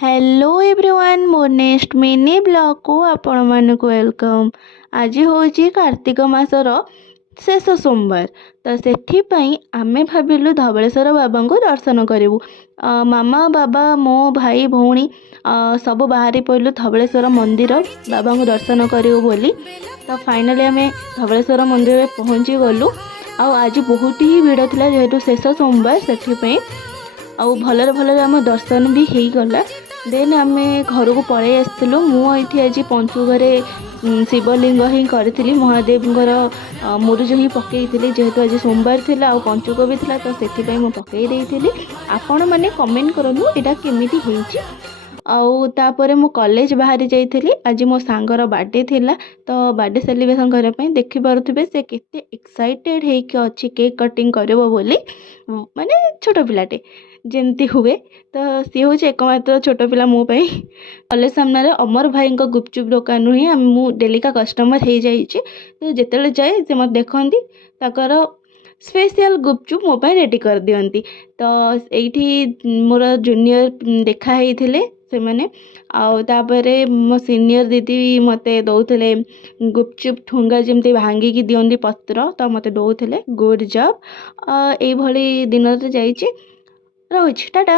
Hello everyone मोर next mini blog को आपण मानक वेलकम। आज हूँ कार्तिक मासर शेष सोमवार तो से आमे भाविलु धवलेश्वर बाबा को दर्शन करूँ। मामा बाबा मो भाई भौणी सब बाहरी पड़लु धवलेश्वर मंदिर बाबा को दर्शन करूँ बोली। तो फाइनाली आम धवलेश्वर मंदिर में पहुँची गलु। आज बहुत ही भिड़ था जेहेतु शेष सोमवार से आउ भलरे भलरे आम दर्शन भी हो गला। देन आम घर को पलि आसलु। मुझे आज पंचुगरे शिवलिंग ही करी महादेव मुरुज ही पकई जेहेतु आज सोमवार थी आ पंचुक भी था तो से पकई देती। आपण मैंने कमेंट करूँ यहाँ केमिति होइछि। आउ तापर मु कॉलेज बाहरी जाइली। आज मो सांगर बर्थडे थिला तो बर्थडे सेलिब्रेशन करने देखि पारुथिबे से केते एक्साइटेड हेकि अछि केक कटिंग करबो बोली। माने छोट पिलाटे जेमती हुए तो सी हूँ एकमात्र छोट पिला मो पाई। कॉलेज सामने अमर भाई गुपचुप दुकान ही मु डेली का कस्टमर हो जाइए। तो जिते जाए से मत देखती ताकर स्पेशल गुपचुप मो पाई रेडी कर दियंती। तो यही मोर जूनियर देखाई से मैंने आउे मो सीनियर दीदी मते दौले गुपचुप ठुंगा जमती भांगिकी दियंती पत्र तो मते दौले गुड जॉब। ये दिन जाइए। रहुछि टाटा।